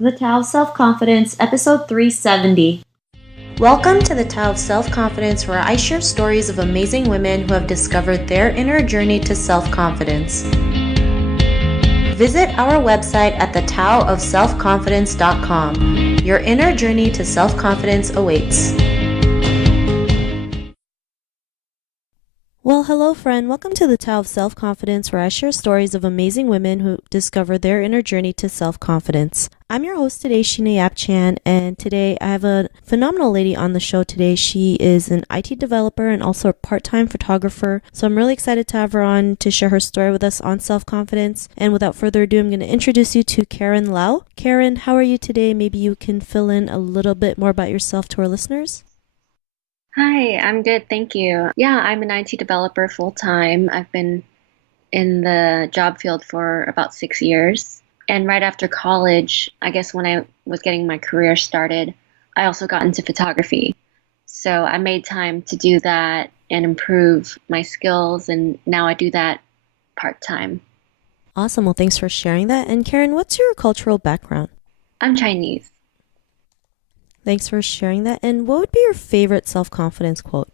The Tao of Self Confidence, episode 370. Welcome to the Tao of Self Confidence, where I share stories of amazing women who have discovered their inner journey to self confidence. Visit our website at thetaoofselfconfidence.com. Your inner journey to self confidence awaits. Well, hello, friend. Welcome to the Tao of Self Confidence, where I share stories of amazing women who discover their inner journey to self confidence. I'm your host today, Sheena Yap Chan, and today I have a phenomenal lady on the show today. She is an IT developer and also a part-time photographer, so I'm really excited to have her on to share her story with us on self-confidence. And without further ado, I'm going to introduce you to Karen Lau. Karen, how are you today? Maybe you can fill in a little bit more about yourself to our listeners. Hi, I'm good, thank you. Yeah, I'm an IT developer full time. I've been in the job field for about 6 years. And right after college, I guess when I was getting my career started, I also got into photography. So I made time to do that and improve my skills, and now I do that part time. Awesome. Well, thanks for sharing that. And Karen, what's your cultural background? I'm Chinese. Thanks for sharing that. And what would be your favorite self-confidence quote?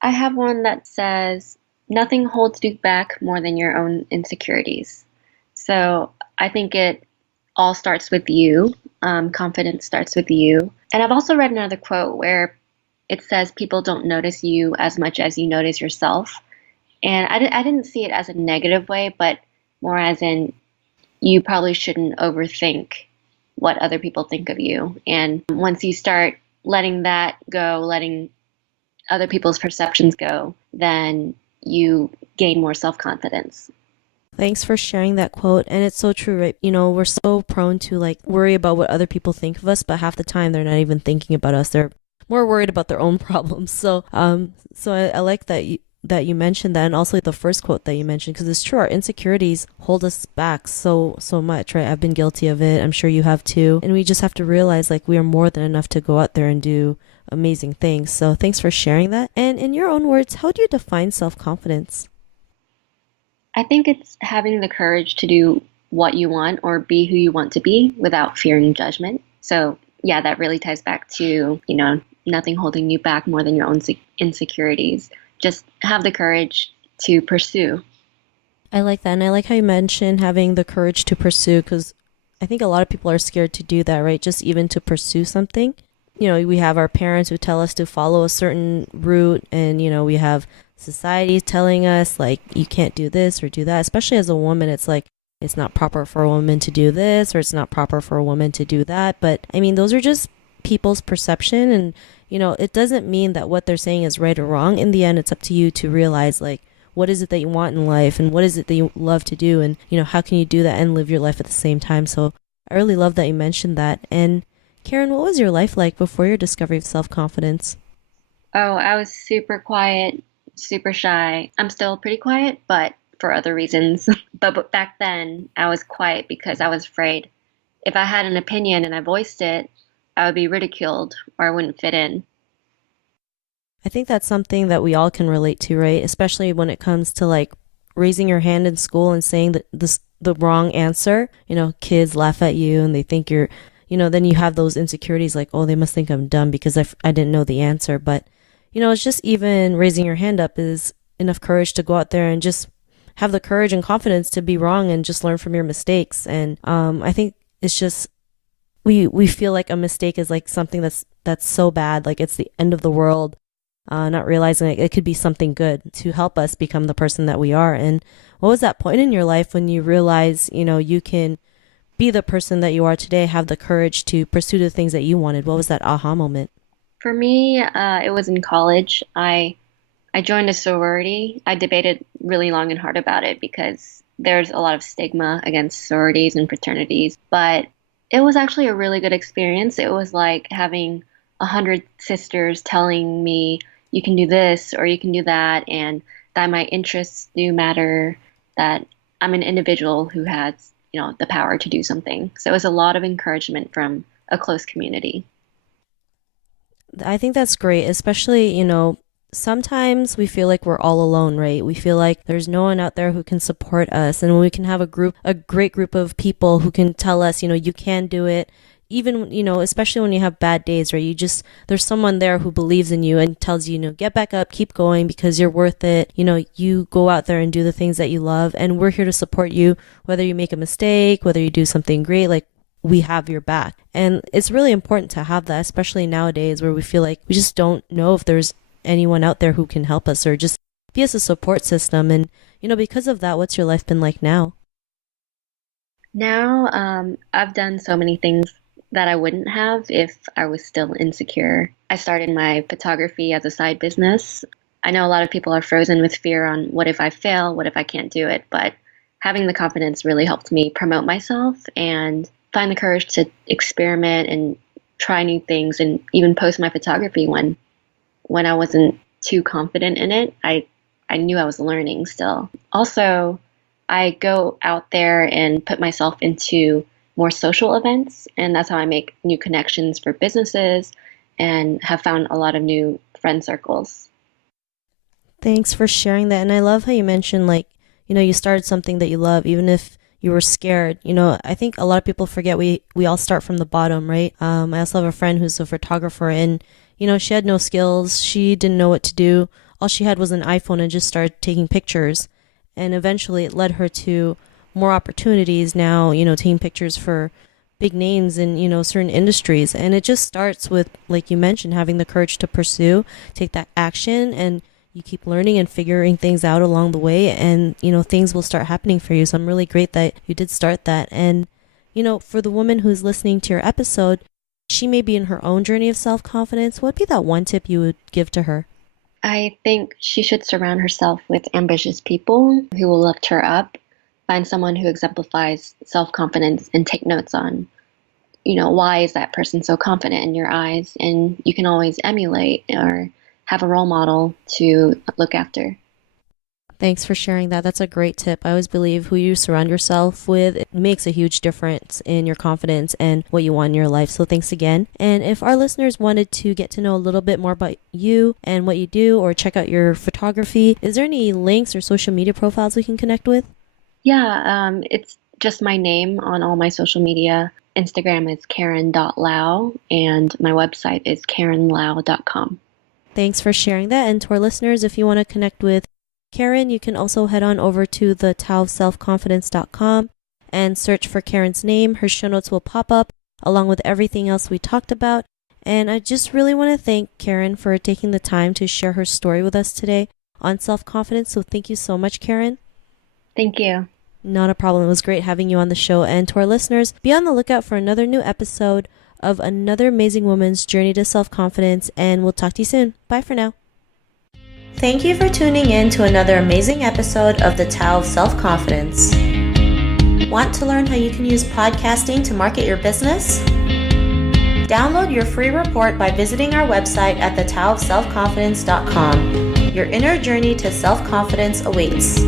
I have one that says, nothing holds you back more than your own insecurities. So I think it all starts with you. Confidence starts with you. And I've also read another quote where it says people don't notice you as much as you notice yourself. And I didn't see it as a negative way, but more as in you probably shouldn't overthink what other people think of you. And once you start letting that go, letting other people's perceptions go, then you gain more self confidence. Thanks for sharing that quote. And it's so true, right? We're so prone to worry about what other people think of us, but half the time they're not even thinking about us. They're more worried about their own problems. So I like that you mentioned that, and also the first quote that you mentioned, because it's true, our insecurities hold us back so much, right? I've been guilty of it. I'm sure you have too. And we just have to realize we are more than enough to go out there and do amazing things. So thanks for sharing that. And in your own words, how do you define self-confidence? I think it's having the courage to do what you want or be who you want to be without fearing judgment. So, yeah, that really ties back to, nothing holding you back more than your own insecurities. Just have the courage to pursue. I like that. And I like how you mentioned having the courage to pursue, because I think a lot of people are scared to do that, right? Just even to pursue something. We have our parents who tell us to follow a certain route, and, we have society telling us, you can't do this or do that. Especially as a woman, it's it's not proper for a woman to do this, or it's not proper for a woman to do that. But I mean, those are just people's perception. And, it doesn't mean that what they're saying is right or wrong. In the end, it's up to you to realize, what is it that you want in life, and what is it that you love to do, and how can you do that and live your life at the same time. So I really love that you mentioned that. And Karen, what was your life like before your discovery of self-confidence? Oh, I was super quiet, super shy. I'm still pretty quiet, but for other reasons. But back then, I was quiet because I was afraid if I had an opinion and I voiced it, I would be ridiculed or I wouldn't fit in. I think that's something that we all can relate to, right? Especially when it comes to raising your hand in school and saying the wrong answer. Kids laugh at you and they think you're, then you have those insecurities oh, they must think I'm dumb because I didn't know the answer. But, it's just even raising your hand up is enough courage to go out there and just have the courage and confidence to be wrong and just learn from your mistakes. And I think it's just we feel like a mistake is something that's so bad, it's the end of the world, not realizing it could be something good to help us become the person that we are. And what was that point in your life when you realize, you can be the person that you are today, have the courage to pursue the things that you wanted? What was that aha moment? For me, it was in college. I joined a sorority. I debated really long and hard about it because there's a lot of stigma against sororities and fraternities, but it was actually a really good experience. It was like having 100 sisters telling me you can do this or you can do that, and that my interests do matter, that I'm an individual who has, the power to do something. So it was a lot of encouragement from a close community. I think that's great, especially, sometimes we feel like we're all alone, right? We feel like there's no one out there who can support us. And when we can have a great group of people who can tell us, you can do it. Even, especially when you have bad days, right? There's someone there who believes in you and tells you, get back up, keep going because you're worth it. You go out there and do the things that you love. And we're here to support you, whether you make a mistake, whether you do something great, like we have your back. And it's really important to have that, especially nowadays where we feel like we just don't know if there's anyone out there who can help us or just be as a support system. And, because of that, what's your life been like now? Now, I've done so many things that I wouldn't have if I was still insecure. I started my photography as a side business. I know a lot of people are frozen with fear on what if I fail, what if I can't do it, but having the confidence really helped me promote myself and find the courage to experiment and try new things and even post my photography when I wasn't too confident in it. I knew I was learning still. Also, I go out there and put myself into more social events, and that's how I make new connections for businesses and have found a lot of new friend circles. Thanks for sharing that. And I love how you mentioned, like, you started something that you love, even if you were scared. I think a lot of people forget we all start from the bottom, right? I also have a friend who's a photographer, and, she had no skills. She didn't know what to do. All she had was an iPhone and just started taking pictures. And eventually it led her to more opportunities now, taking pictures for big names in, certain industries. And it just starts with, like you mentioned, having the courage to pursue, take that action, and you keep learning and figuring things out along the way, and, things will start happening for you. So I'm really great that you did start that. And, for the woman who's listening to your episode, she may be in her own journey of self-confidence. What would be that one tip you would give to her? I think she should surround herself with ambitious people who will lift her up, find someone who exemplifies self-confidence and take notes on, why is that person so confident in your eyes? And you can always emulate or have a role model to look after. Thanks for sharing that. That's a great tip. I always believe who you surround yourself with it makes a huge difference in your confidence and what you want in your life. So thanks again. And if our listeners wanted to get to know a little bit more about you and what you do or check out your photography, is there any links or social media profiles we can connect with? Yeah, it's just my name on all my social media. Instagram is karen.lau and my website is karenlau.com. Thanks for sharing that. And to our listeners, if you want to connect with Karen, you can also head on over to the taoofselfconfidence.com and search for Karen's name. Her show notes will pop up along with everything else we talked about. And I just really want to thank Karen for taking the time to share her story with us today on self-confidence. So thank you so much, Karen. Thank you. Not a problem. It was great having you on the show. And to our listeners, be on the lookout for another new episode of another amazing woman's journey to self-confidence. And we'll talk to you soon. Bye for now. Thank you for tuning in to another amazing episode of the Tao of Self-Confidence. Want to learn how you can use podcasting to market your business? Download your free report by visiting our website at thetaoofselfconfidence.com. Your inner journey to self-confidence awaits.